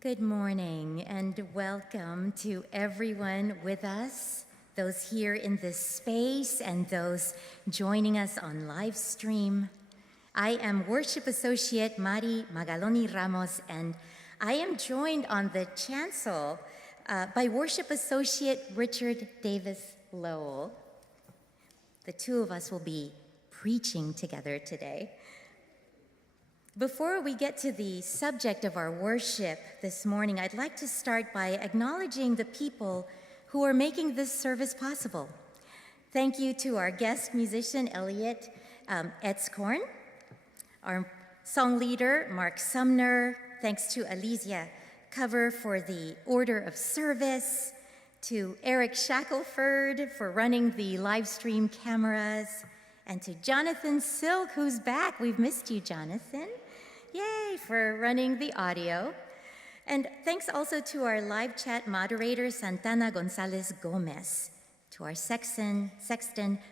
Good morning and welcome to everyone with us, those here in this space and those joining us on Livestream. I am Worship Associate Magaloni Ramos, and I am joined on the chancel by Worship Associate Richard Davis-Lowell. The two of us will be preaching together today. Before we get to the subject of our worship this morning, I'd like to start by acknowledging the people who are making this service possible. Thank you to our guest musician, Elliot Etzkorn, our song leader, Mark Sumner. Thanks to Alicia Cover for the order of service, to Eric Shackelford for running the live stream cameras, and to Jonathan Silk, who's back. We've missed you, Jonathan. Yay, for running the audio. And thanks also to our live chat moderator, Santana Gonzalez Gomez, to our sexton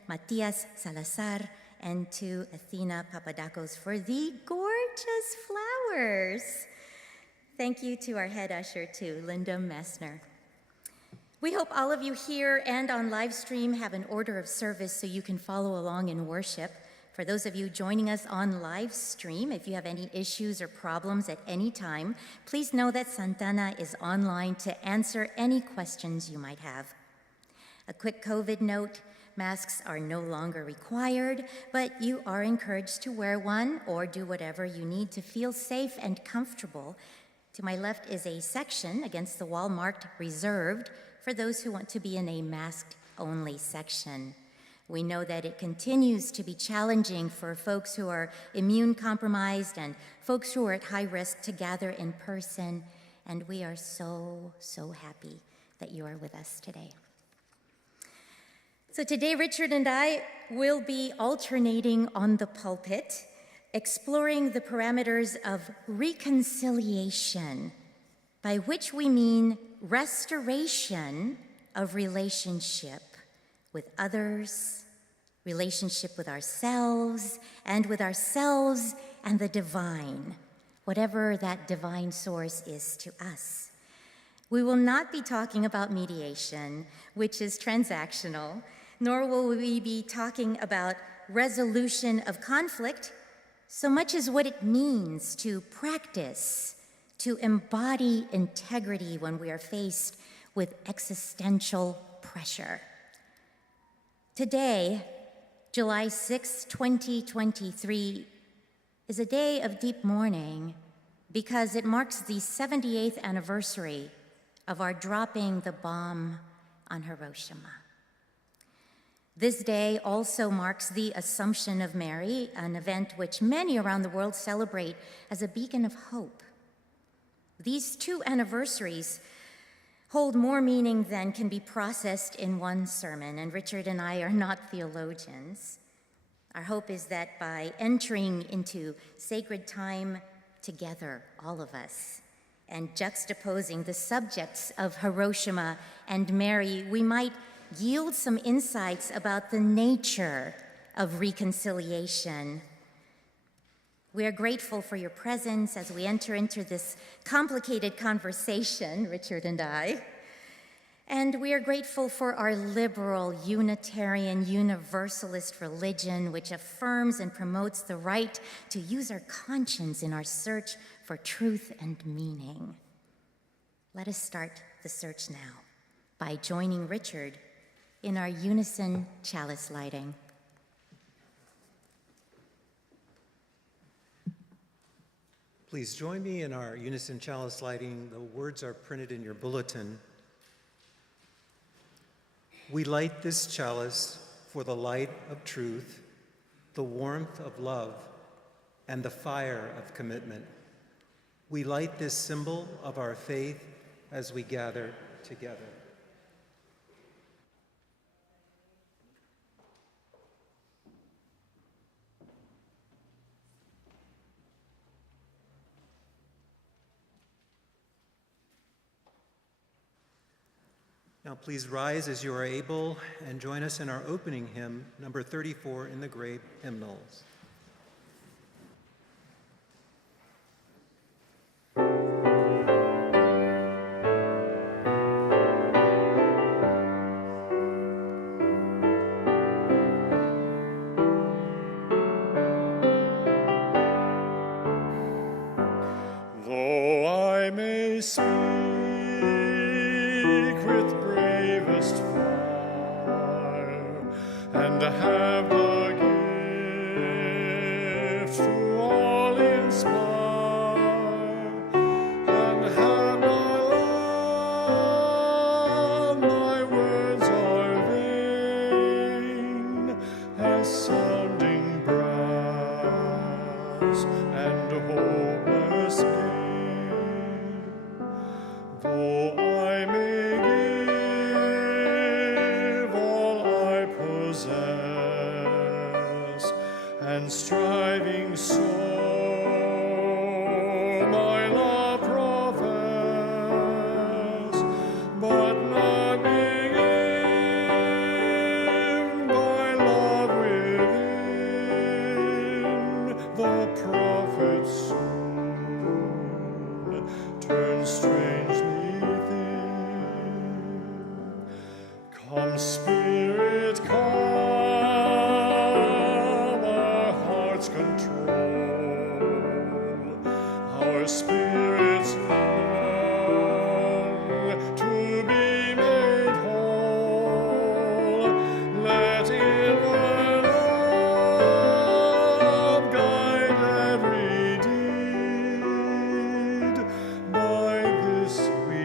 Matias Salazar, and to Athena Papadakos for the gorgeous flowers. Thank you to our head usher, too, Linda Messner. We hope all of you here and on live stream have an order of service so you can follow along in worship. For those of you joining us on live stream, if you have any issues or problems at any time, please know that Santana is online to answer any questions you might have. A quick COVID note, masks are no longer required, but you are encouraged to wear one or do whatever you need to feel safe and comfortable. To my left is a section against the wall marked reserved for those who want to be in a masked-only section. We know that it continues to be challenging for folks who are immune compromised and folks who are at high risk to gather in person, and we are so happy that you are with us today. So today, Richard and I will be alternating on the pulpit, exploring the parameters of reconciliation, by which we mean restoration of relationship with others, relationship with ourselves and the divine, whatever that divine source is to us. We will not be talking about mediation, which is transactional, nor will we be talking about resolution of conflict, so much as what it means to practice, to embody integrity when we are faced with existential pressure. Today, July 6, 2023, is a day of deep mourning because it marks the 78th anniversary of our dropping the bomb on Hiroshima. This day also marks the Assumption of Mary, an event which many around the world celebrate as a beacon of hope. These two anniversaries hold more meaning than can be processed in one sermon, and Richard and I are not theologians. Our hope is that by entering into sacred time together, all of us, and juxtaposing the subjects of Hiroshima and Mary, we might yield some insights about the nature of reconciliation. We are grateful for your presence as we enter into this complicated conversation, Richard and I. And we are grateful for our liberal, Unitarian, Universalist religion, which affirms and promotes the right to use our conscience in our search for truth and meaning. Let us start the search now by joining Richard in our unison chalice lighting. Please join me in our unison chalice lighting. The words are printed in your bulletin. We light this chalice for the light of truth, the warmth of love, and the fire of commitment. We light this symbol of our faith as we gather together. Now please rise as you are able and join us in our opening hymn, number 34 in the Gray Hymnals. and striving soul, my love profess, but not being in by love within, the prophet soon turns strangely thin. Come, Spirit, come, our hearts control, our spirits long to be made whole. Let inward love guide every deed. By this we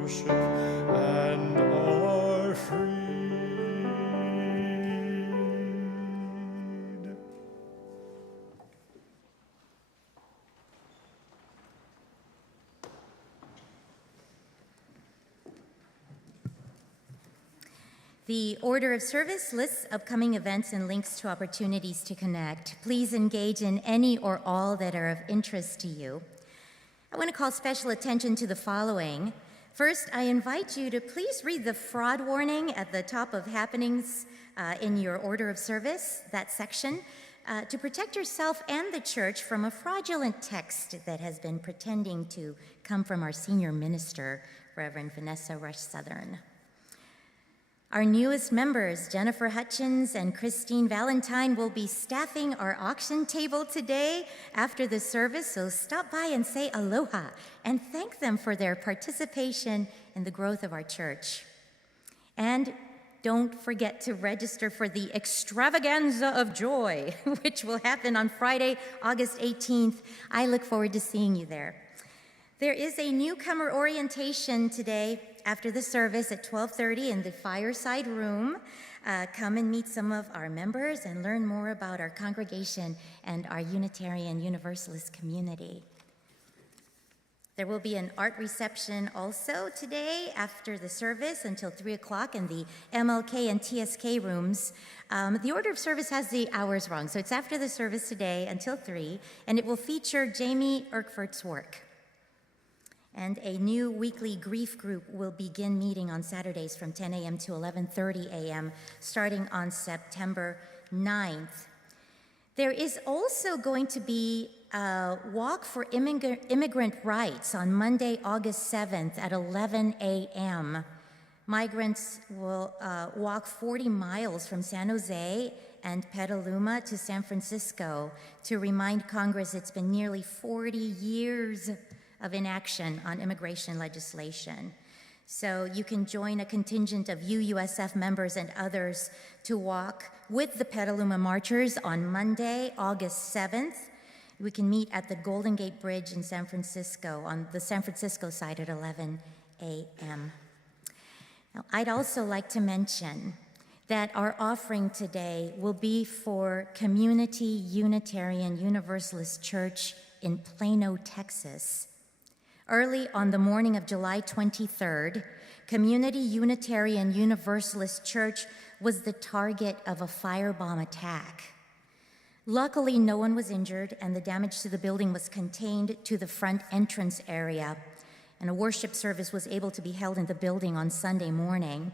worship and are freed. The order of service lists upcoming events and links to opportunities to connect. Please engage in any or all that are of interest to you. I want to call special attention to the following. First, I invite you to please read the fraud warning at the top of happenings in your order of service, that section, to protect yourself and the church from a fraudulent text that has been pretending to come from our senior minister, Reverend Vanessa Rush Southern. Our newest members, Jennifer Hutchins and Christine Valentine, will be staffing our auction table today after the service, so stop by and say aloha and thank them for their participation in the growth of our church. And don't forget to register for the Extravaganza of Joy, which will happen on Friday, August 18th. I look forward to seeing you there. There is a newcomer orientation today after the service at 12:30 in the fireside room. Come and meet some of our members and learn more about our congregation and our Unitarian Universalist community. There will be an art reception also today after the service until 3 o'clock in the MLK and TSK rooms. The order of service has the hours wrong, so it's after the service today until 3, and it will feature Jamie Erkfert's work. And a new weekly grief group will begin meeting on Saturdays from 10 a.m. to 11:30 a.m. starting on September 9th. There is also going to be a walk for immigrant rights on Monday, August 7th at 11 a.m. Migrants will walk 40 miles from San Jose and Petaluma to San Francisco to remind Congress it's been nearly 40 years of inaction on immigration legislation. So you can join a contingent of UUSF members and others to walk with the Petaluma Marchers on Monday, August 7th. We can meet at the Golden Gate Bridge in San Francisco on the San Francisco side at 11 a.m. Now, I'd also like to mention that our offering today will be for Community Unitarian Universalist Church in Plano, Texas. Early on the morning of July 23rd, Community Unitarian Universalist Church was the target of a firebomb attack. Luckily, no one was injured, and the damage to the building was contained to the front entrance area, and a worship service was able to be held in the building on Sunday morning.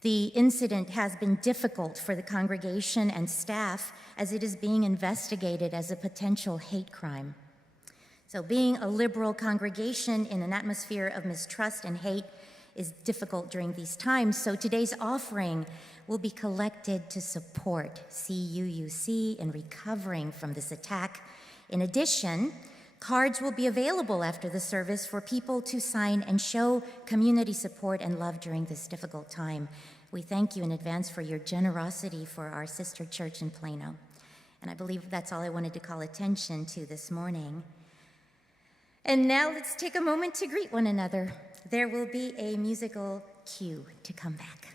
The incident has been difficult for the congregation and staff as it is being investigated as a potential hate crime. So being a liberal congregation in an atmosphere of mistrust and hate is difficult during these times. So today's offering will be collected to support CUUC in recovering from this attack. In addition, cards will be available after the service for people to sign and show community support and love during this difficult time. We thank you in advance for your generosity for our sister church in Plano. And I believe that's all I wanted to call attention to this morning. And now let's take a moment to greet one another. There will be a musical cue to come back.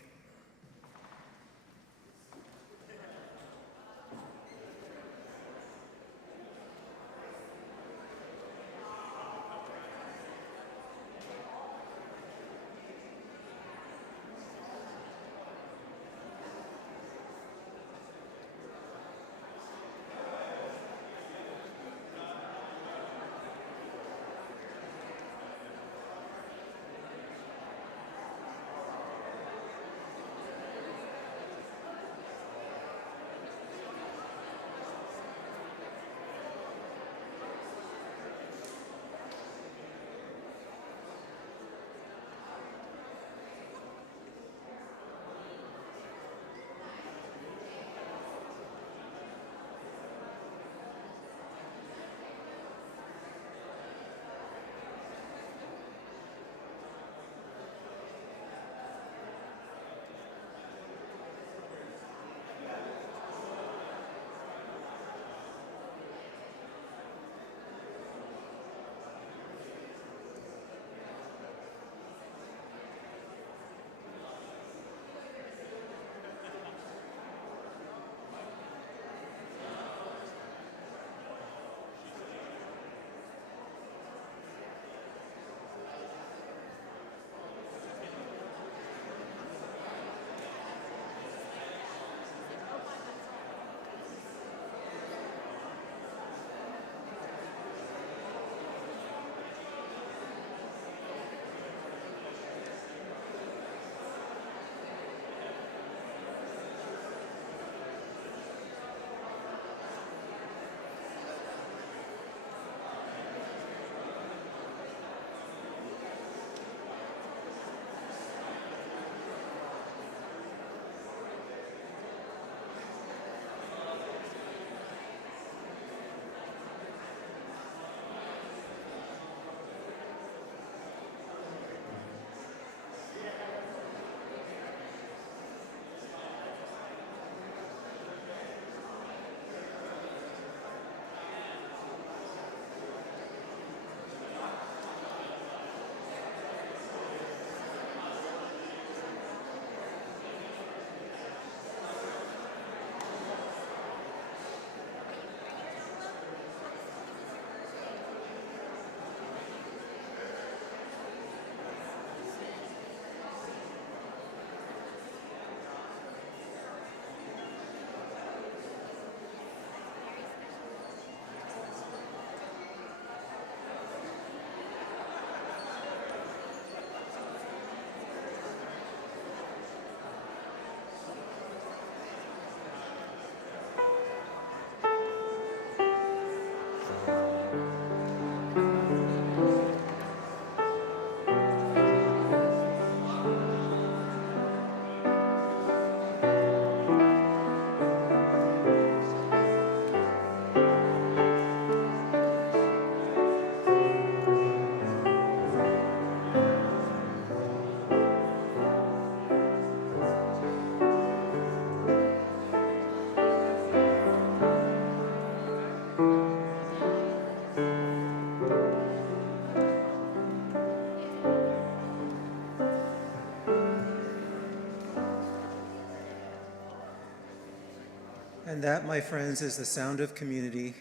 And that, my friends, is the sound of community.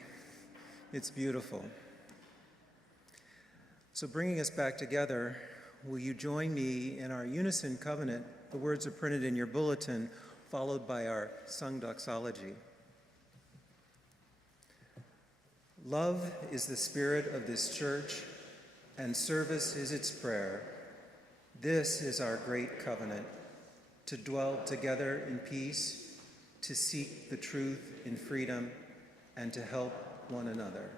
It's beautiful. So bringing us back together, will you join me in our unison covenant? The words are printed in your bulletin, followed by our sung doxology. Love is the spirit of this church, and service is its prayer. This is our great covenant, to dwell together in peace, to seek the truth in freedom, and to help one another.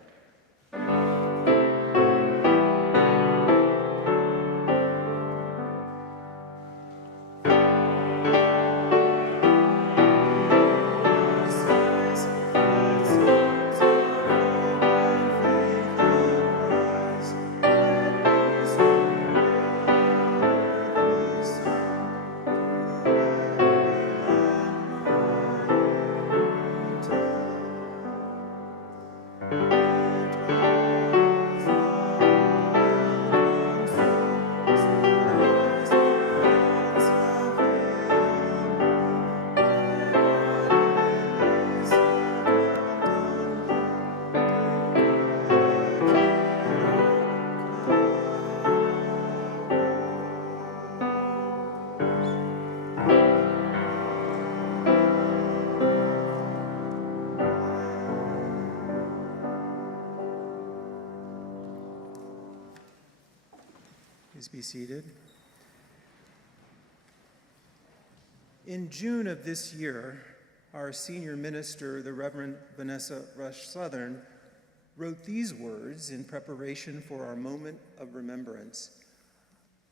Please be seated. In June of this year, our senior minister, the Reverend Vanessa Rush Southern, wrote these words in preparation for our moment of remembrance.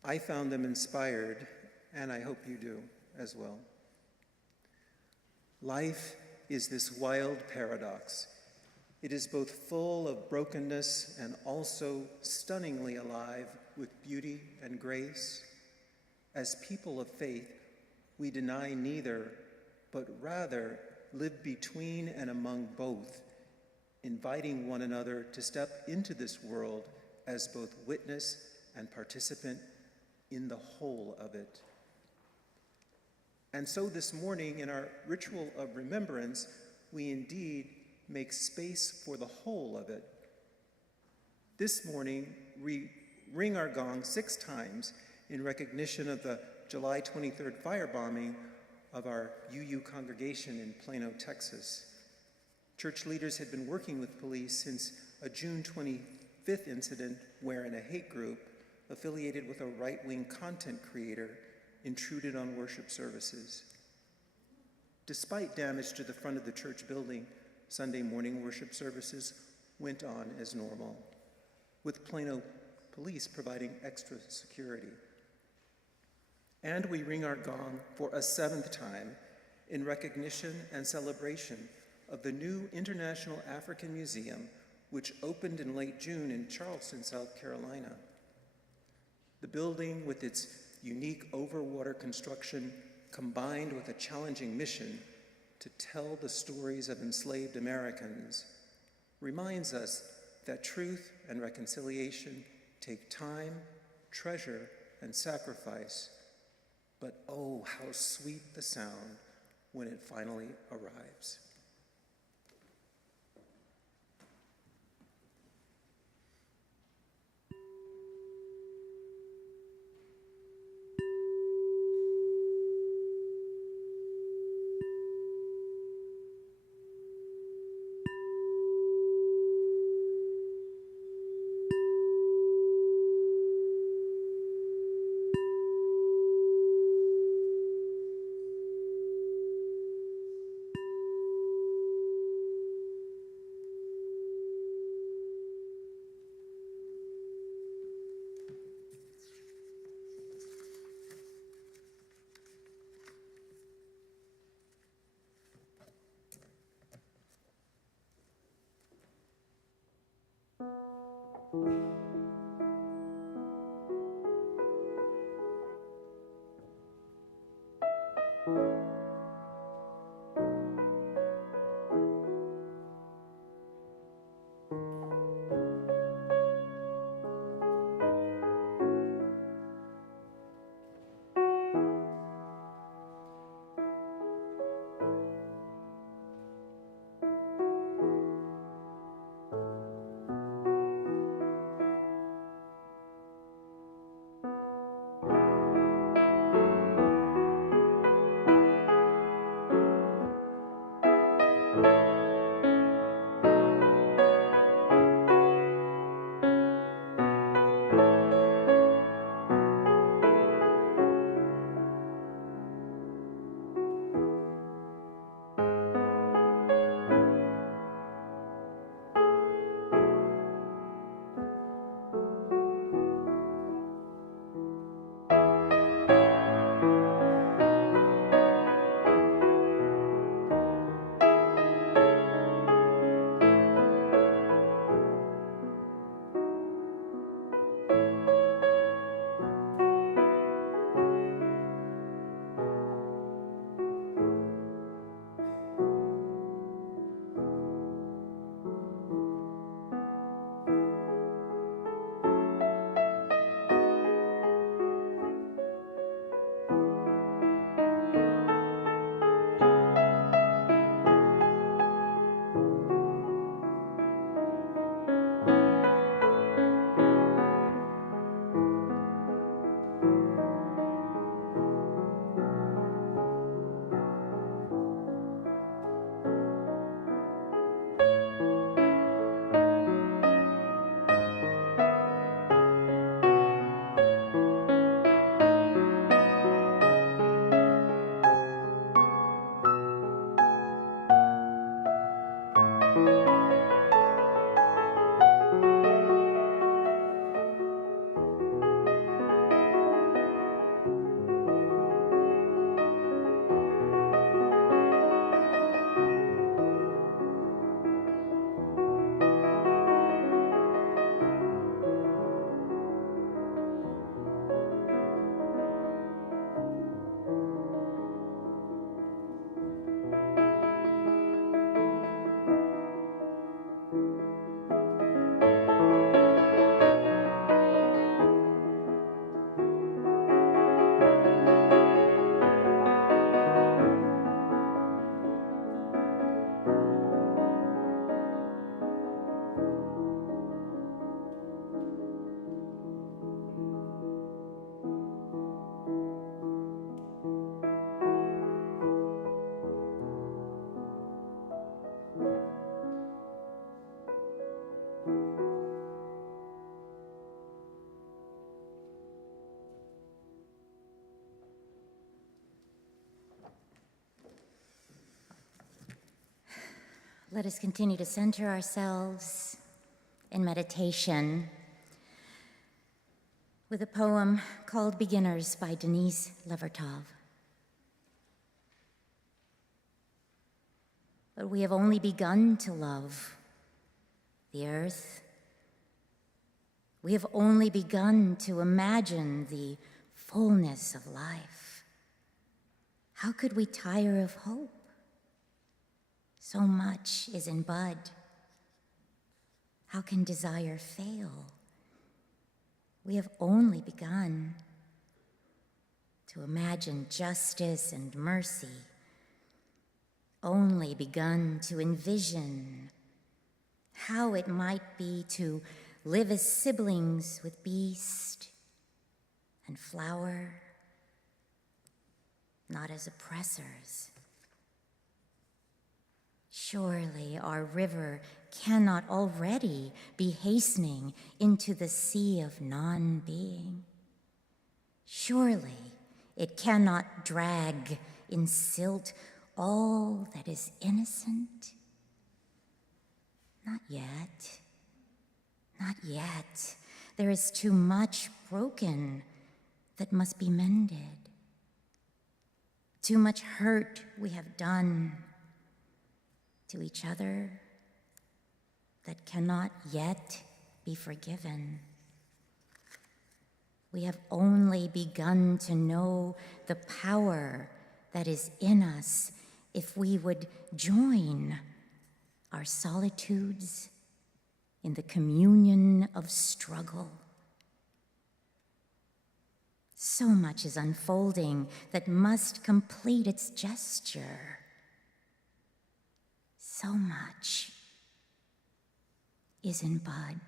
I found them inspired, and I hope you do as well. Life is this wild paradox. It is both full of brokenness and also stunningly alive with beauty and grace. As people of faith, we deny neither, but rather live between and among both, inviting one another to step into this world as both witness and participant in the whole of it. And so this morning, in our ritual of remembrance, we indeed make space for the whole of it. This morning, we ring our gong 6 times in recognition of the July 23rd firebombing of our UU congregation in Plano, Texas. Church leaders had been working with police since a June 25th incident wherein a hate group affiliated with a right-wing content creator intruded on worship services. Despite damage to the front of the church building, Sunday morning worship services went on as normal, with Plano police providing extra security. And we ring our gong for a 7th time in recognition and celebration of the new International African Museum, which opened in late June in Charleston, South Carolina. The building, with its unique overwater construction, combined with a challenging mission to tell the stories of enslaved Americans, reminds us that truth and reconciliation take time, treasure, and sacrifice, but oh, how sweet the sound when it finally arrives. Let us continue to center ourselves in meditation with a poem called Beginners by Denise Levertov. But we have only begun to love the earth. We have only begun to imagine the fullness of life. How could we tire of hope? So much is in bud. How can desire fail? We have only begun to imagine justice and mercy, only begun to envision how it might be to live as siblings with beast and flower, not as oppressors. Surely our river cannot already be hastening into the sea of non-being. Surely it cannot drag in silt all that is innocent. Not yet. Not yet. There is too much broken that must be mended. Too much hurt we have done to each other that cannot yet be forgiven. We have only begun to know the power that is in us if we would join our solitudes in the communion of struggle. So much is unfolding that must complete its gesture. So much is in bud.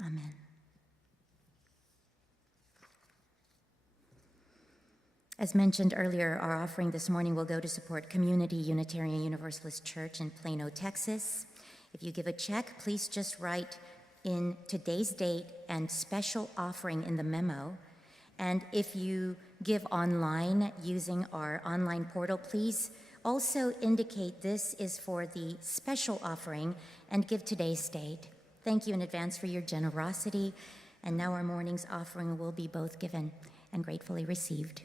Amen. As mentioned earlier, our offering this morning will go to support Community Unitarian Universalist Church in Plano, Texas. If you give a check, please just write in today's date and special offering in the memo. And if you give online using our online portal, please also indicate this is for the special offering and give today's date. Thank you in advance for your generosity. And now our morning's offering will be both given and gratefully received.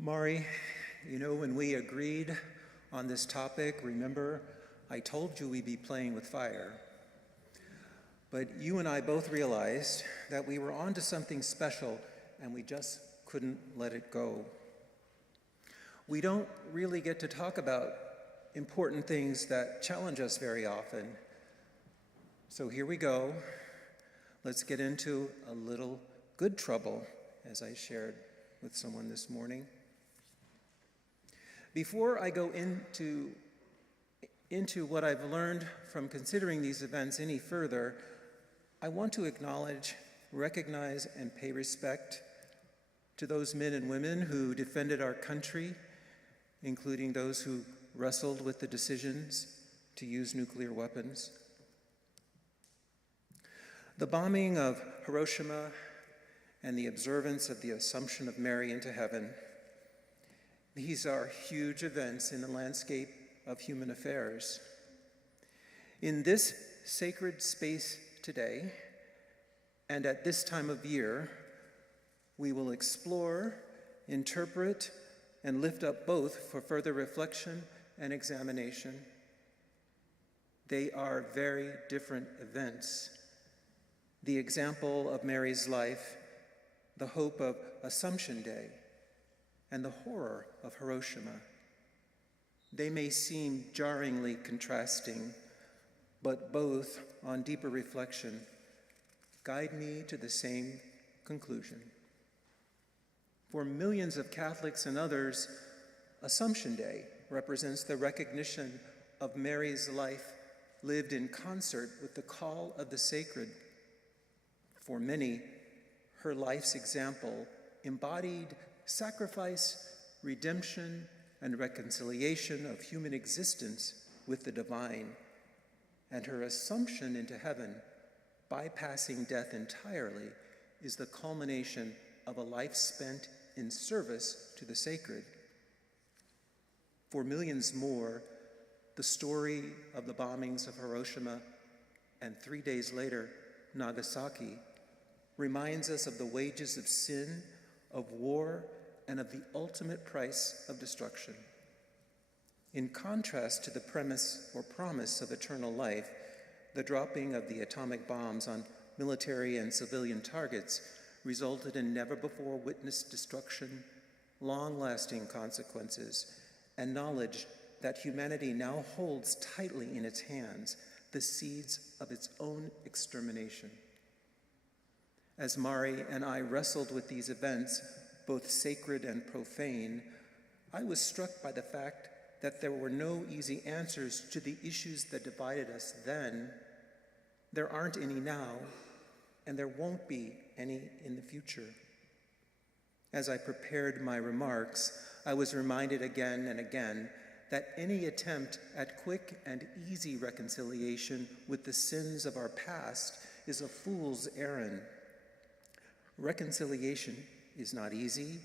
Mari, when we agreed on this topic, remember, I told you we'd be playing with fire. But you and I both realized that we were onto something special and we just couldn't let it go. We don't really get to talk about important things that challenge us very often. So here we go. Let's get into a little good trouble, as I shared with someone this morning. Before I go into what I've learned from considering these events any further, I want to acknowledge, recognize, and pay respect to those men and women who defended our country, including those who wrestled with the decisions to use nuclear weapons. The bombing of Hiroshima and the observance of the Assumption of Mary into heaven, these are huge events in the landscape of human affairs. In this sacred space today, and at this time of year, we will explore, interpret, and lift up both for further reflection and examination. They are very different events. The example of Mary's life, the hope of Assumption Day, and the horror of Hiroshima. They may seem jarringly contrasting, but both, on deeper reflection, guide me to the same conclusion. For millions of Catholics and others, Assumption Day represents the recognition of Mary's life lived in concert with the call of the sacred. For many, her life's example embodied sacrifice, redemption, and reconciliation of human existence with the divine, and her assumption into heaven, bypassing death entirely, is the culmination of a life spent in service to the sacred. For millions more, the story of the bombings of Hiroshima and 3 days later, Nagasaki, reminds us of the wages of sin, of war, and of the ultimate price of destruction. In contrast to the premise or promise of eternal life, the dropping of the atomic bombs on military and civilian targets resulted in never-before-witnessed destruction, long-lasting consequences, and knowledge that humanity now holds tightly in its hands the seeds of its own extermination. As Mari and I wrestled with these events, both sacred and profane, I was struck by the fact that there were no easy answers to the issues that divided us then. There aren't any now, and there won't be any in the future. As I prepared my remarks, I was reminded again and again that any attempt at quick and easy reconciliation with the sins of our past is a fool's errand. Reconciliation is not easy,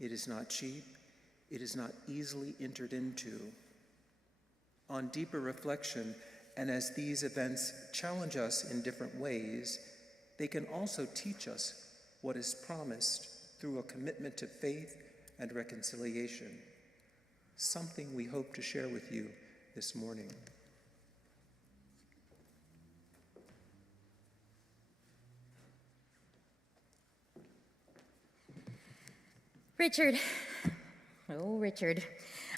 it is not cheap, it is not easily entered into. On deeper reflection, and as these events challenge us in different ways, they can also teach us what is promised through a commitment to faith and reconciliation, something we hope to share with you this morning. Richard,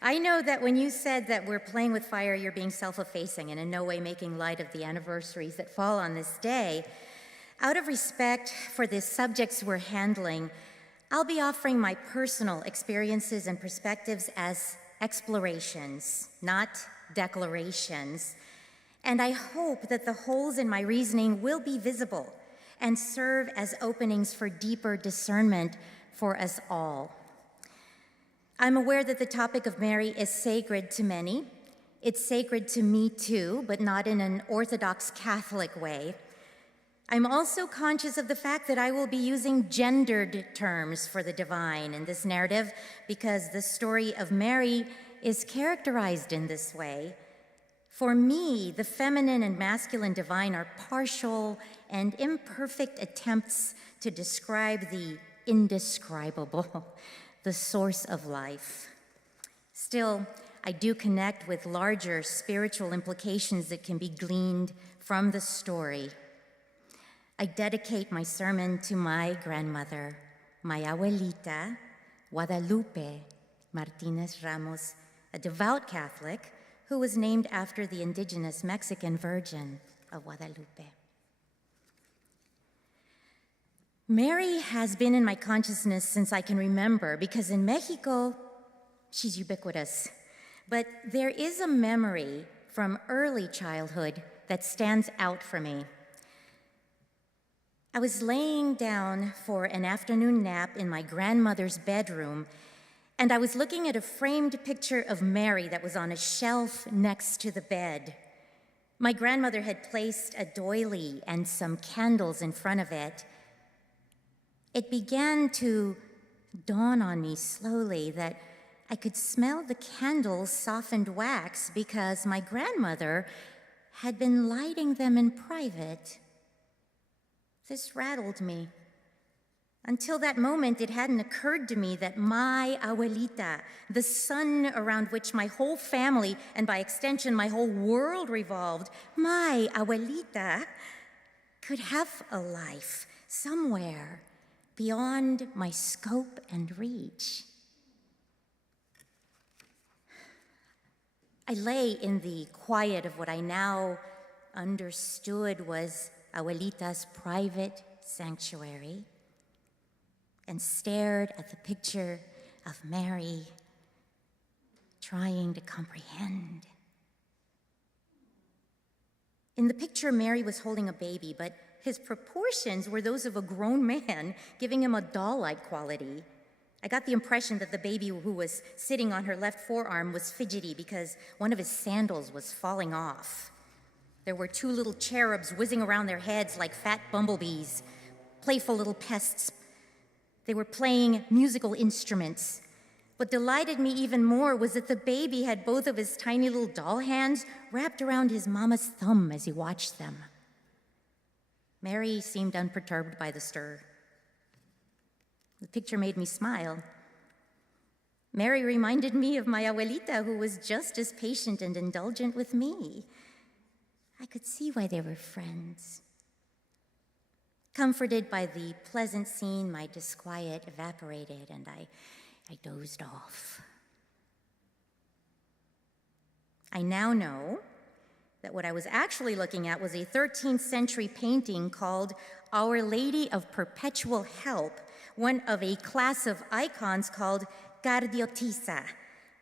I know that when you said that we're playing with fire, you're being self-effacing and in no way making light of the anniversaries that fall on this day. Out of respect for the subjects we're handling, I'll be offering my personal experiences and perspectives as explorations, not declarations. And I hope that the holes in my reasoning will be visible and serve as openings for deeper discernment for us all. I'm aware that the topic of Mary is sacred to many. It's sacred to me too, but not in an Orthodox Catholic way. I'm also conscious of the fact that I will be using gendered terms for the divine in this narrative because the story of Mary is characterized in this way. For me, the feminine and masculine divine are partial and imperfect attempts to describe the indescribable. the source of life. Still, I do connect with larger spiritual implications that can be gleaned from the story. I dedicate my sermon to my grandmother, my abuelita, Guadalupe Martinez Ramos, a devout Catholic who was named after the indigenous Mexican Virgin of Guadalupe. Mary has been in my consciousness since I can remember, because in Mexico, she's ubiquitous. But there is a memory from early childhood that stands out for me. I was laying down for an afternoon nap in my grandmother's bedroom, and I was looking at a framed picture of Mary that was on a shelf next to the bed. My grandmother had placed a doily and some candles in front of it. It began to dawn on me slowly that I could smell the candles' softened wax because my grandmother had been lighting them in private. This rattled me. Until that moment, it hadn't occurred to me that my abuelita, the sun around which my whole family, and by extension my whole world revolved, my abuelita could have a life somewhere beyond my scope and reach. I lay in the quiet of what I now understood was abuelita's private sanctuary and stared at the picture of Mary, trying to comprehend. In the picture, Mary was holding a baby, but his proportions were those of a grown man, giving him a doll-like quality. I got the impression that the baby who was sitting on her left forearm was fidgety because one of his sandals was falling off. There were two little cherubs whizzing around their heads like fat bumblebees, playful little pests. They were playing musical instruments. What delighted me even more was that the baby had both of his tiny little doll hands wrapped around his mama's thumb as he watched them. Mary seemed unperturbed by the stir. The picture made me smile. Mary reminded me of my abuelita, who was just as patient and indulgent with me. I could see why they were friends. Comforted by the pleasant scene, my disquiet evaporated, and I dozed off. I now know that what I was actually looking at was a 13th century painting called Our Lady of Perpetual Help, one of a class of icons called cardiotisa,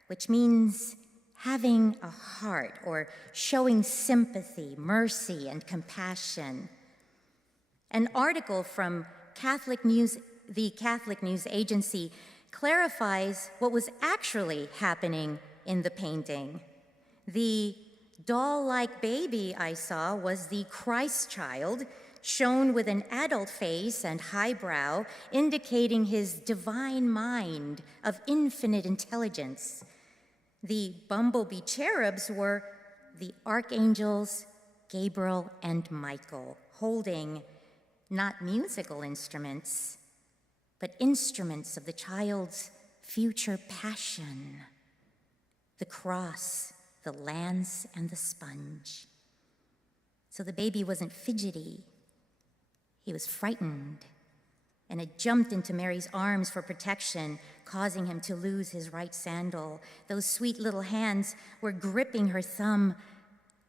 which means having a heart or showing sympathy, mercy, and compassion. An article from the Catholic News Agency clarifies what was actually happening in the painting. The doll-like baby I saw was the Christ child, shown with an adult face and high brow, indicating his divine mind of infinite intelligence. The bumblebee cherubs were the archangels Gabriel and Michael, holding not musical instruments, but instruments of the child's future passion: the cross, the lance, and the sponge. So the baby wasn't fidgety. He was frightened, and it jumped into Mary's arms for protection, causing him to lose his right sandal. Those sweet little hands were gripping her thumb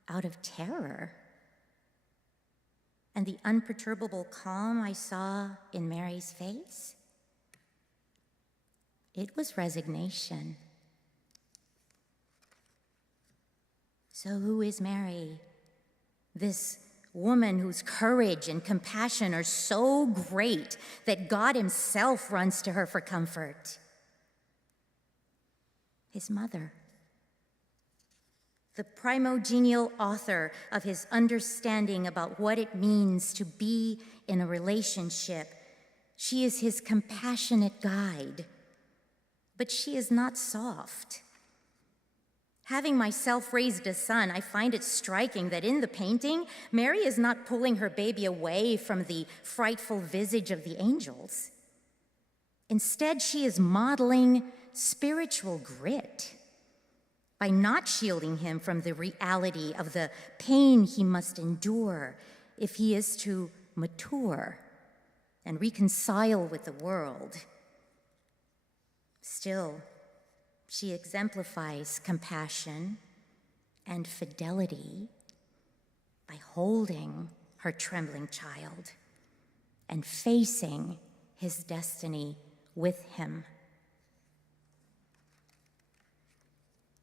out of terror. And the unperturbable calm I saw in Mary's face, it was resignation. So who is Mary? This woman whose courage and compassion are so great that God himself runs to her for comfort. His mother, the primogenial author of his understanding about what it means to be in a relationship. She is his compassionate guide, but she is not soft. Having myself raised a son, I find it striking that in the painting, Mary is not pulling her baby away from the frightful visage of the angels. Instead, she is modeling spiritual grit by not shielding him from the reality of the pain he must endure if he is to mature and reconcile with the world. Still, she exemplifies compassion and fidelity by holding her trembling child and facing his destiny with him.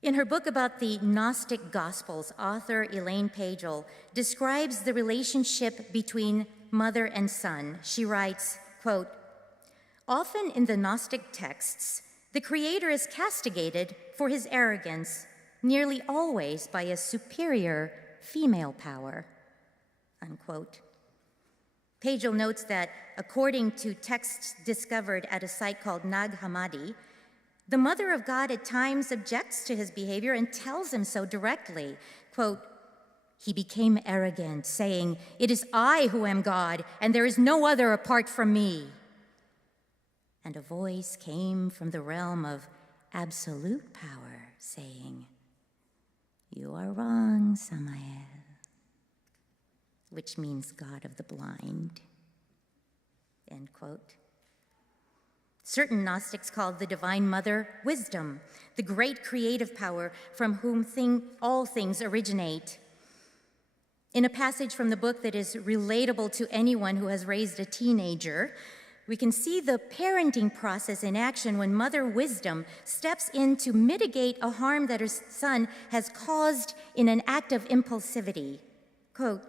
In her book about the Gnostic Gospels, author Elaine Pagel describes the relationship between mother and son. She writes, quote, "Often in the Gnostic texts, the Creator is castigated for his arrogance, nearly always by a superior female power," unquote. Pagel notes that according to texts discovered at a site called Nag Hammadi, the Mother of God at times objects to his behavior and tells him so directly. Quote, "He became arrogant, saying, 'It is I who am God, and there is no other apart from me.' And a voice came from the realm of absolute power, saying, 'You are wrong, Samael,' which means God of the blind," end quote. Certain Gnostics called the Divine Mother wisdom, the great creative power from whom all things originate. In a passage from the book that is relatable to anyone who has raised a teenager, we can see the parenting process in action when Mother Wisdom steps in to mitigate a harm that her son has caused in an act of impulsivity. Quote,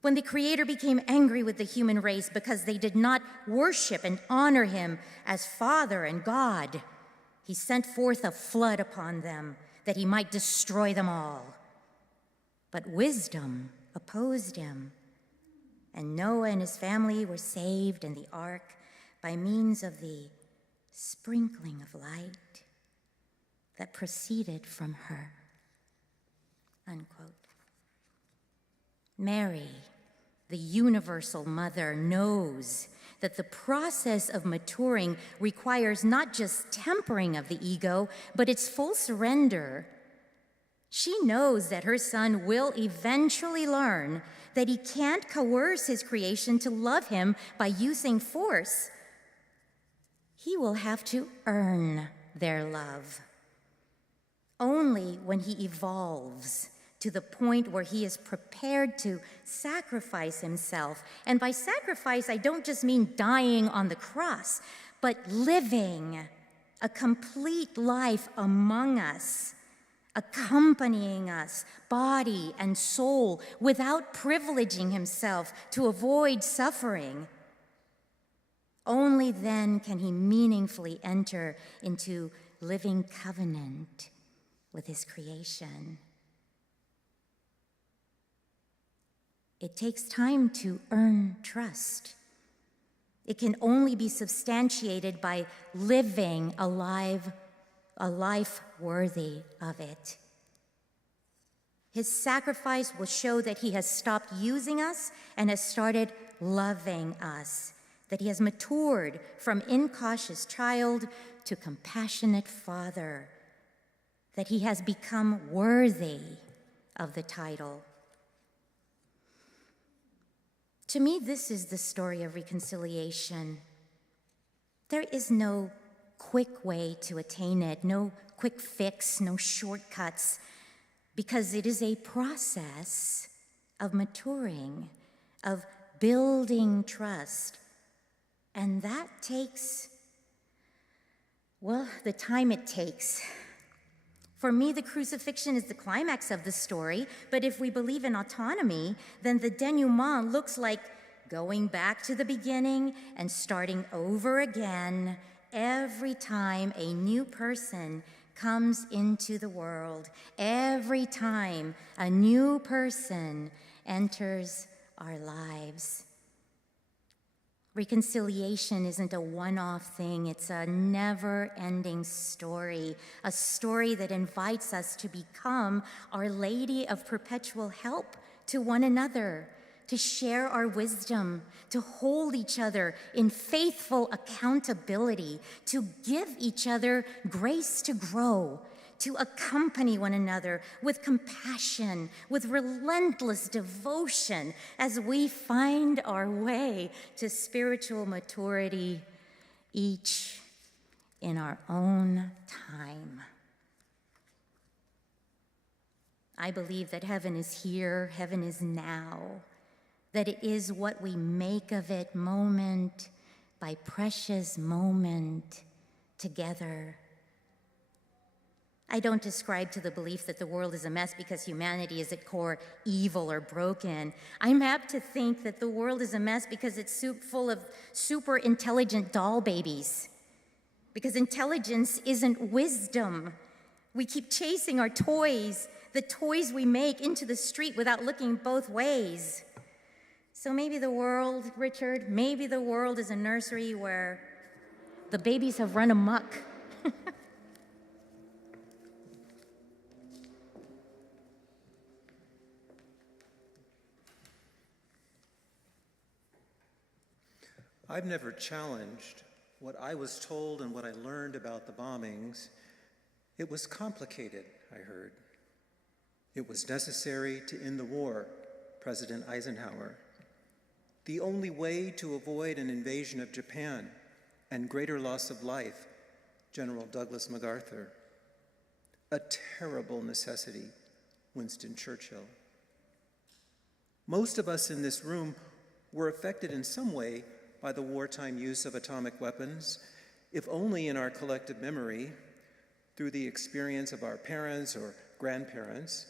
"When the Creator became angry with the human race because they did not worship and honor him as Father and God, he sent forth a flood upon them that he might destroy them all. But wisdom opposed him, and Noah and his family were saved in the ark by means of the sprinkling of light that proceeded from her," unquote. Mary, the universal mother, knows that the process of maturing requires not just tempering of the ego, but its full surrender. She knows that her son will eventually learn that he can't coerce his creation to love him by using force. He will have to earn their love. Only when he evolves to the point where he is prepared to sacrifice himself. And by sacrifice, I don't just mean dying on the cross, but living a complete life among us, accompanying us, body and soul, without privileging himself to avoid suffering. Only then can he meaningfully enter into living covenant with his creation. It takes time to earn trust. It can only be substantiated by living a life worthy of it. His sacrifice will show that he has stopped using us and has started loving us, that he has matured from incautious child to compassionate father, that he has become worthy of the title. To me, this is the story of reconciliation. There is no quick way to attain it, no quick fix, no shortcuts, because it is a process of maturing, of building trust. And that takes, well, the time it takes. For me, the crucifixion is the climax of the story, but if we believe in autonomy, then the denouement looks like going back to the beginning and starting over again every time a new person comes into the world, every time a new person enters our lives. Reconciliation isn't a one-off thing. It's a never-ending story, a story that invites us to become Our Lady of Perpetual Help to one another, to share our wisdom, to hold each other in faithful accountability, to give each other grace to grow, to accompany one another with compassion, with relentless devotion as we find our way to spiritual maturity, each in our own time. I believe that heaven is here, heaven is now, that it is what we make of it moment by precious moment together. I don't ascribe to the belief that the world is a mess because humanity is at core evil or broken. I'm apt to think that the world is a mess because it's full of super intelligent doll babies. Because intelligence isn't wisdom. We keep chasing our toys, the toys we make, into the street without looking both ways. So maybe the world, Richard, maybe the world is a nursery where the babies have run amok. I've never challenged what I was told and what I learned about the bombings. It was complicated, I heard. It was necessary to end the war, President Eisenhower. The only way to avoid an invasion of Japan and greater loss of life, General Douglas MacArthur. A terrible necessity, Winston Churchill. Most of us in this room were affected in some way by the wartime use of atomic weapons, if only in our collective memory, through the experience of our parents or grandparents.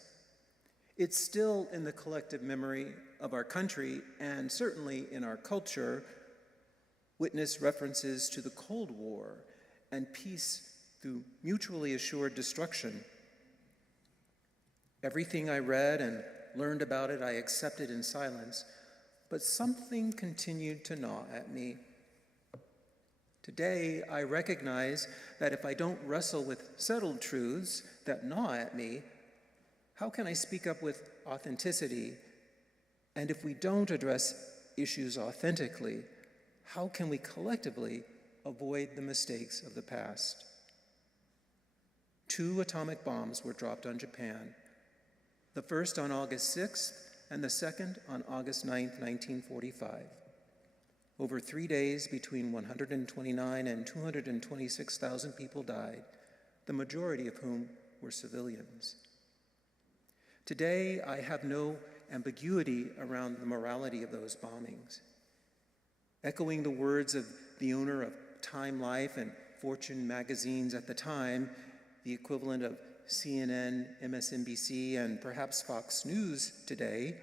It's still in the collective memory of our country, and certainly in our culture. Witness references to the Cold War and peace through mutually assured destruction. Everything I read and learned about it, I accepted in silence, but something continued to gnaw at me. Today, I recognize that if I don't wrestle with settled truths that gnaw at me, how can I speak up with authenticity? And if we don't address issues authentically, how can we collectively avoid the mistakes of the past? 2 atomic bombs were dropped on Japan, the first on August 6th and the second on August 9th, 1945. Over 3 days, between 129 and 226,000 people died, the majority of whom were civilians. Today, I have no ambiguity around the morality of those bombings. Echoing the words of the owner of Time Life and Fortune magazines at the time, the equivalent of CNN, MSNBC, and perhaps Fox News today,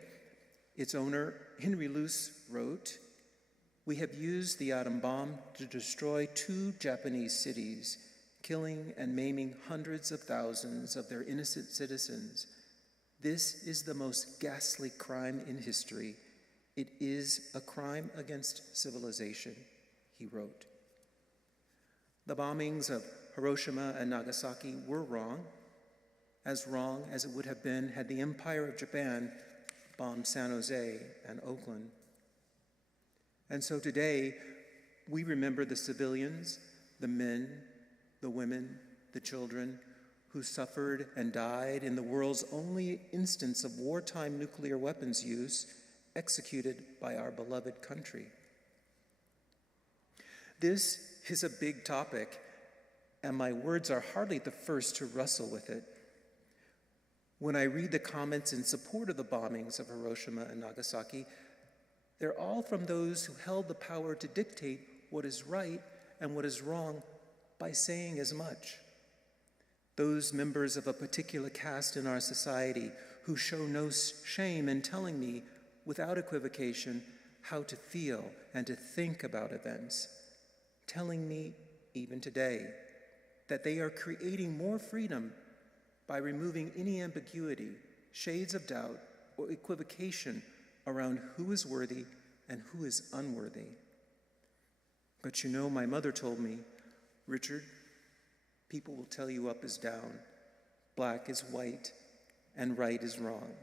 its owner, Henry Luce, wrote, "We have used the atom bomb to destroy 2 Japanese cities, killing and maiming hundreds of thousands of their innocent citizens. This is the most ghastly crime in history. It is a crime against civilization," he wrote. The bombings of Hiroshima and Nagasaki were wrong as it would have been had the Empire of Japan bombed San Jose and Oakland. And so today, we remember the civilians, the men, the women, the children who suffered and died in the world's only instance of wartime nuclear weapons use executed by our beloved country. This is a big topic, and my words are hardly the first to wrestle with it. When I read the comments in support of the bombings of Hiroshima and Nagasaki, they're all from those who held the power to dictate what is right and what is wrong by saying as much. Those members of a particular caste in our society who show no shame in telling me, without equivocation, how to feel and to think about events, telling me, even today, that they are creating more freedom by removing any ambiguity, shades of doubt, or equivocation around who is worthy and who is unworthy. But you know, my mother told me, "Richard, people will tell you up is down, black is white, and right is wrong."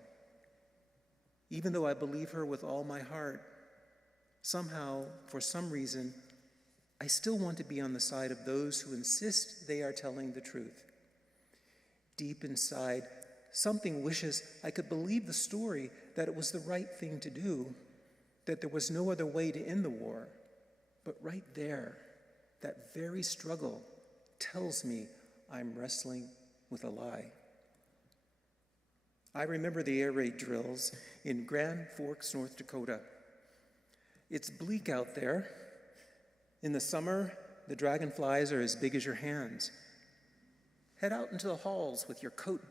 Even though I believe her with all my heart, somehow, for some reason, I still want to be on the side of those who insist they are telling the truth. Deep inside, something wishes I could believe the story that it was the right thing to do, that there was no other way to end the war. But right there, that very struggle tells me I'm wrestling with a lie. I remember the air raid drills in Grand Forks, North Dakota. It's bleak out there. In the summer, the dragonflies are as big as your hands. Head out into the halls with your coat.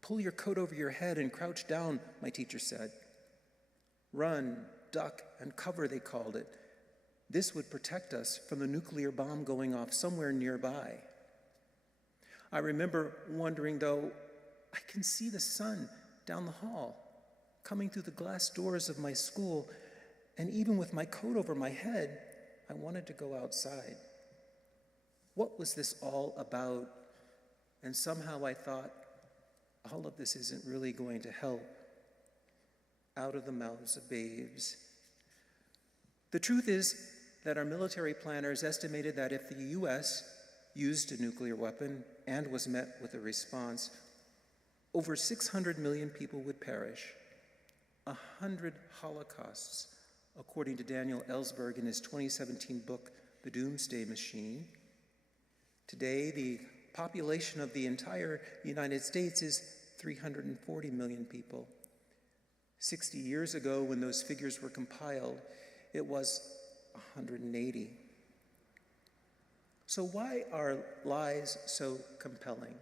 Pull your coat over your head and crouch down, my teacher said. Run, duck, and cover, they called it. This would protect us from the nuclear bomb going off somewhere nearby. I remember wondering, though, I can see the sun down the hall, coming through the glass doors of my school, and even with my coat over my head, I wanted to go outside. What was this all about? And somehow I thought, all of this isn't really going to help. Out of the mouths of babes. The truth is that our military planners estimated that if the U.S. used a nuclear weapon and was met with a response, over 600 million people would perish. 100 holocausts, according to Daniel Ellsberg in his 2017 book, The Doomsday Machine. Today, the population of the entire United States is 340 million people. 60 years ago, when those figures were compiled, it was 180. So why are lies so compelling?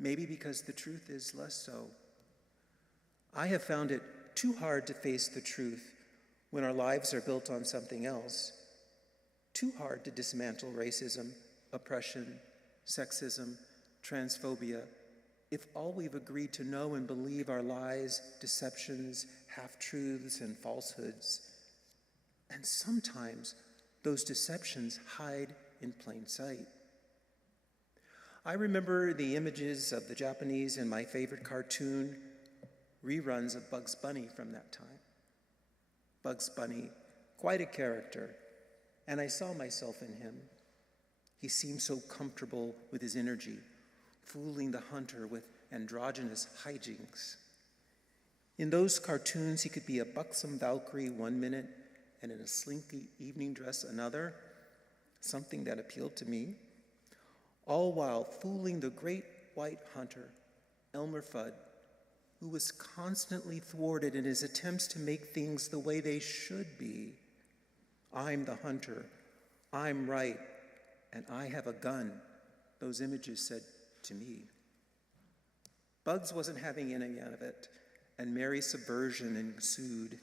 Maybe because the truth is less so. I have found it too hard to face the truth when our lives are built on something else. Too hard to dismantle racism, oppression, sexism, transphobia, if all we've agreed to know and believe are lies, deceptions, half-truths, and falsehoods. And sometimes those deceptions hide in plain sight. I remember the images of the Japanese in my favorite cartoon, reruns of Bugs Bunny from that time. Bugs Bunny, quite a character, and I saw myself in him. He seemed so comfortable with his energy, fooling the hunter with androgynous hijinks. In those cartoons, he could be a buxom Valkyrie one minute and in a slinky evening dress another, something that appealed to me, all while fooling the great white hunter, Elmer Fudd, who was constantly thwarted in his attempts to make things the way they should be. I'm the hunter, I'm right, and I have a gun, those images said to me. Bugs wasn't having any of it, and merry subversion ensued.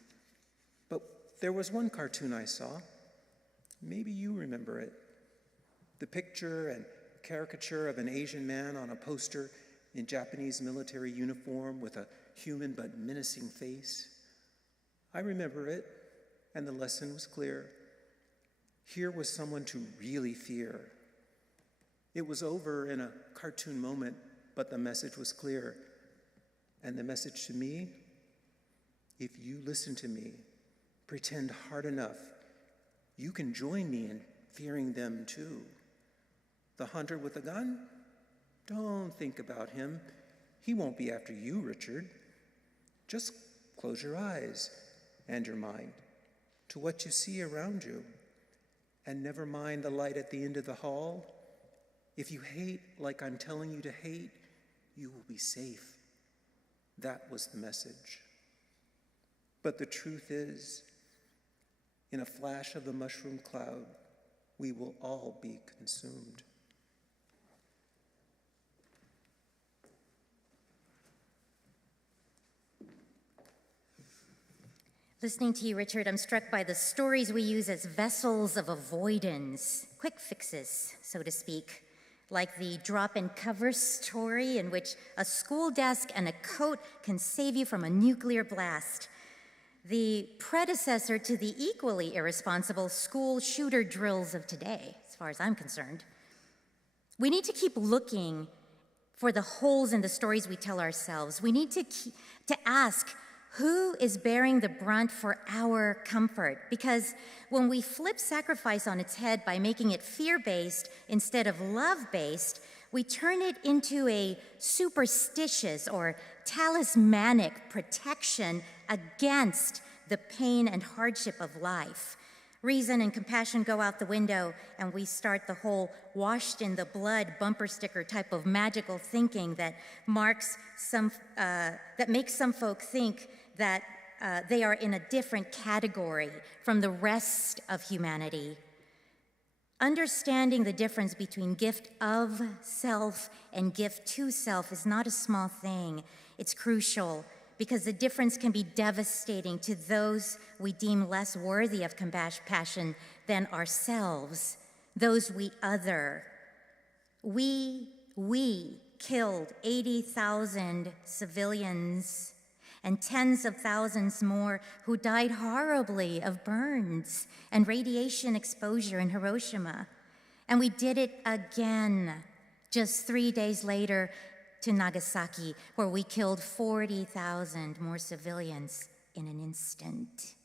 But there was one cartoon I saw. Maybe you remember it. The picture and caricature of an Asian man on a poster in Japanese military uniform with a human but menacing face. I remember it, and the lesson was clear. Here was someone to really fear. It was over in a cartoon moment, but the message was clear. And the message to me, if you listen to me, pretend hard enough, you can join me in fearing them too. The hunter with a gun? Don't think about him. He won't be after you, Richard. Just close your eyes and your mind to what you see around you. And never mind the light at the end of the hall. If you hate like I'm telling you to hate, you will be safe. That was the message. But the truth is, in a flash of the mushroom cloud, we will all be consumed. Listening to you, Richard, I'm struck by the stories we use as vessels of avoidance, quick fixes, so to speak, like the drop and cover story in which a school desk and a coat can save you from a nuclear blast, the predecessor to the equally irresponsible school shooter drills of today, as far as I'm concerned. We need to keep looking for the holes in the stories we tell ourselves. We need to ask, Who is bearing the brunt for our comfort? Because when we flip sacrifice on its head by making it fear-based instead of love-based, we turn it into a superstitious or talismanic protection against the pain and hardship of life. Reason and compassion go out the window, and we start the whole washed in the blood bumper sticker type of magical thinking that makes some folk think that they are in a different category from the rest of humanity. Understanding the difference between gift of self and gift to self is not a small thing. It's crucial because the difference can be devastating to those we deem less worthy of compassion than ourselves, those we other. We killed 80,000 civilians and tens of thousands more who died horribly of burns and radiation exposure in Hiroshima. And we did it again just 3 days later to Nagasaki, where we killed 40,000 more civilians in an instant.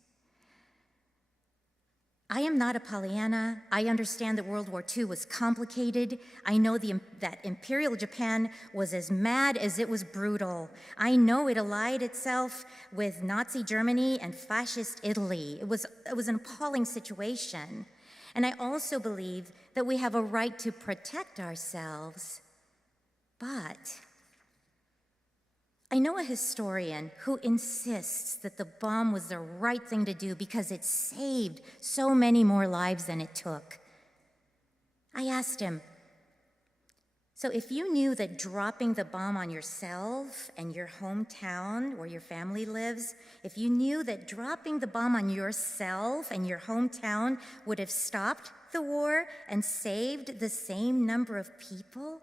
I am not a Pollyanna. I understand that World War II was complicated. I know that Imperial Japan was as mad as it was brutal. I know it allied itself with Nazi Germany and fascist Italy. It was an appalling situation. And I also believe that we have a right to protect ourselves. But I know a historian who insists that the bomb was the right thing to do because it saved so many more lives than it took. I asked him, so if you knew that dropping the bomb on yourself and your hometown where your family lives, if you knew that dropping the bomb on yourself and your hometown would have stopped the war and saved the same number of people,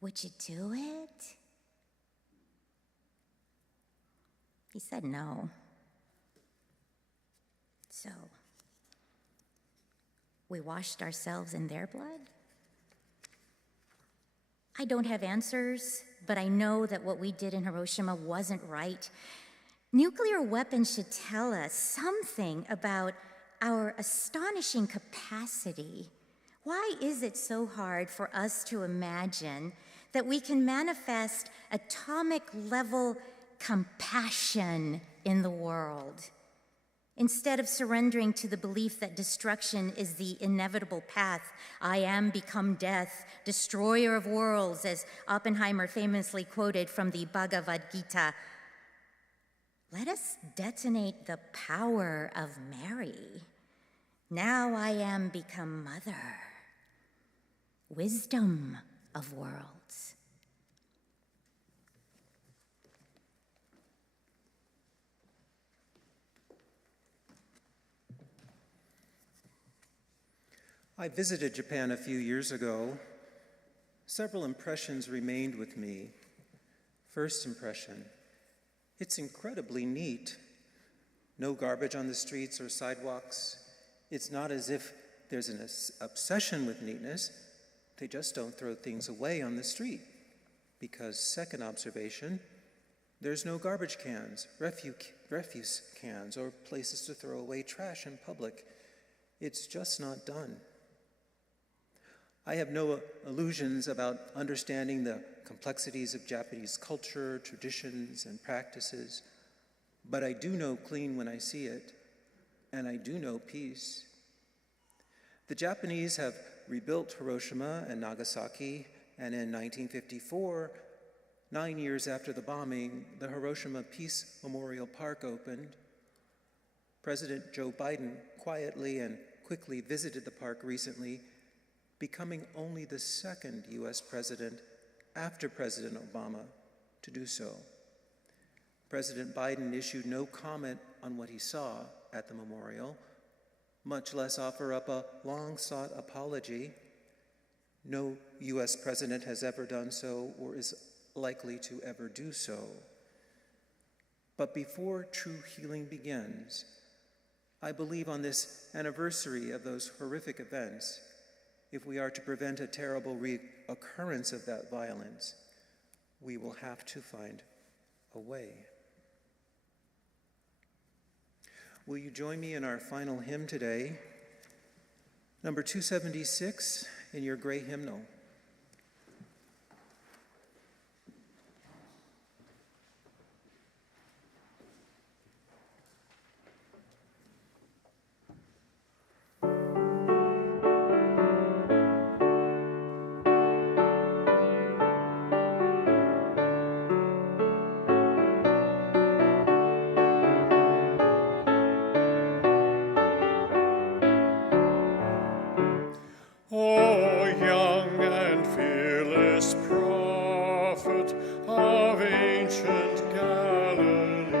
would you do it? He said no. So, we washed ourselves in their blood? I don't have answers, but I know that what we did in Hiroshima wasn't right. Nuclear weapons should tell us something about our astonishing capacity. Why is it so hard for us to imagine that we can manifest atomic-level compassion in the world, instead of surrendering to the belief that destruction is the inevitable path? I am become death, destroyer of worlds, as Oppenheimer famously quoted from the Bhagavad Gita. Let us detonate the power of Mary. Now I am become mother, wisdom of worlds. I visited Japan a few years ago. Several impressions remained with me. First impression, it's incredibly neat. No garbage on the streets or sidewalks. It's not as if there's an obsession with neatness. They just don't throw things away on the street. Because second observation, there's no garbage cans, refuse cans, or places to throw away trash in public. It's just not done. I have no illusions about understanding the complexities of Japanese culture, traditions, and practices, but I do know clean when I see it, and I do know peace. The Japanese have rebuilt Hiroshima and Nagasaki, and in 1954, 9 years after the bombing, the Hiroshima Peace Memorial Park opened. President Joe Biden quietly and quickly visited the park recently, becoming only the second U.S. president after President Obama to do so. President Biden issued no comment on what he saw at the memorial, much less offer up a long-sought apology. No U.S. president has ever done so or is likely to ever do so. But before true healing begins, I believe on this anniversary of those horrific events, if we are to prevent a terrible reoccurrence of that violence, we will have to find a way. Will you join me in our final hymn today, number 276 in your gray hymnal? O young and fearless prophet of ancient Galilee,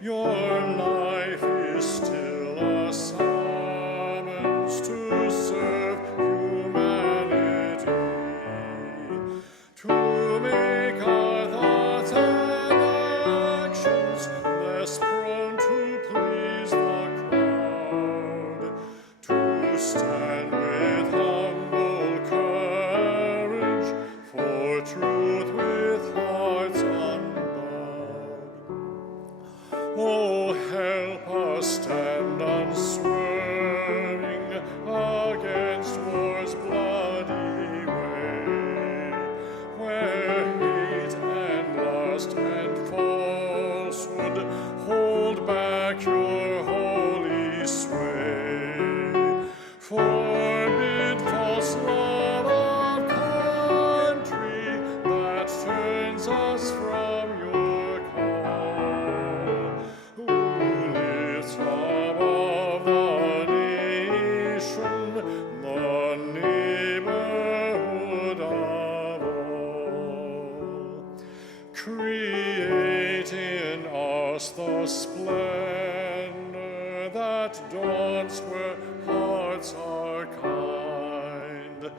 your life is still a summons to serve humanity, to make our thoughts and actions less prone to please the crowd, to stand with humble courage for truth with hearts unbowed. Oh, help us stand unswerving against war's bloody way, where hate and lust and falsehood hold back your holy sway. Forbid false love of country that turns us from your call, who lives above the nation, the neighborhood of all. Create in us the splendor that dawns where hearts are kind,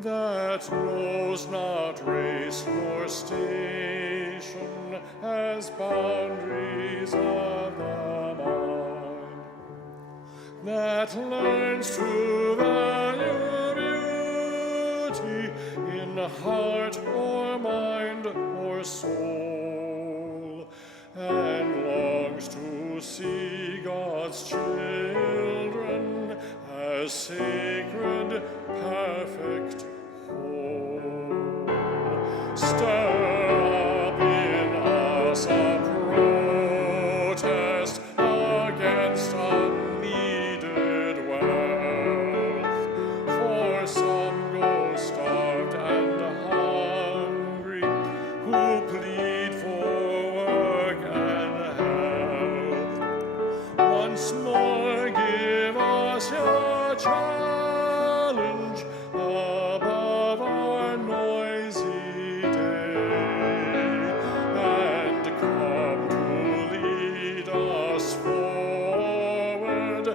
that knows not race nor station as boundaries of the mind, that learns to value beauty in heart or mind or soul, and longs to see God's children as sacred, perfect, whole. Stir up in us a protest against unneeded wealth, for some go starved and hungry, who plead for work and health. Once more give us your challenge above our noisy day, and come to lead us forward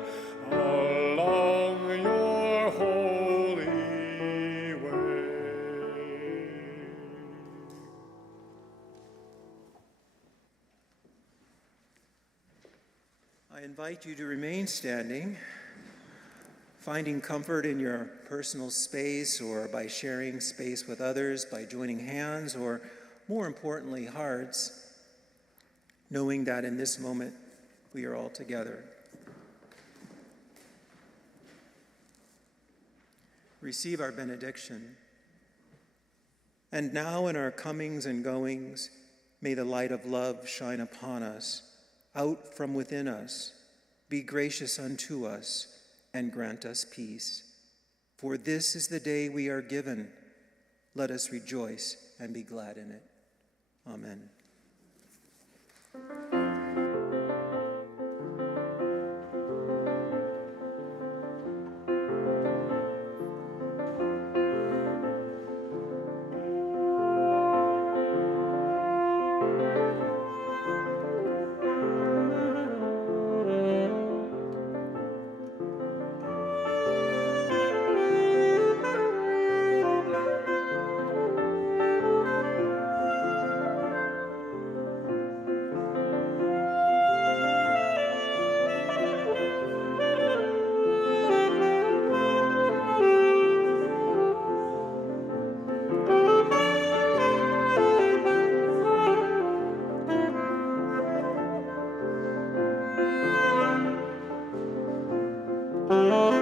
along your holy way. I invite you to remain standing, finding comfort in your personal space or by sharing space with others, by joining hands, or more importantly, hearts, knowing that in this moment we are all together. Receive our benediction. And now in our comings and goings, may the light of love shine upon us, out from within us, be gracious unto us, and grant us peace. For this is the day we are given. Let us rejoice and be glad in it. Amen. Amen.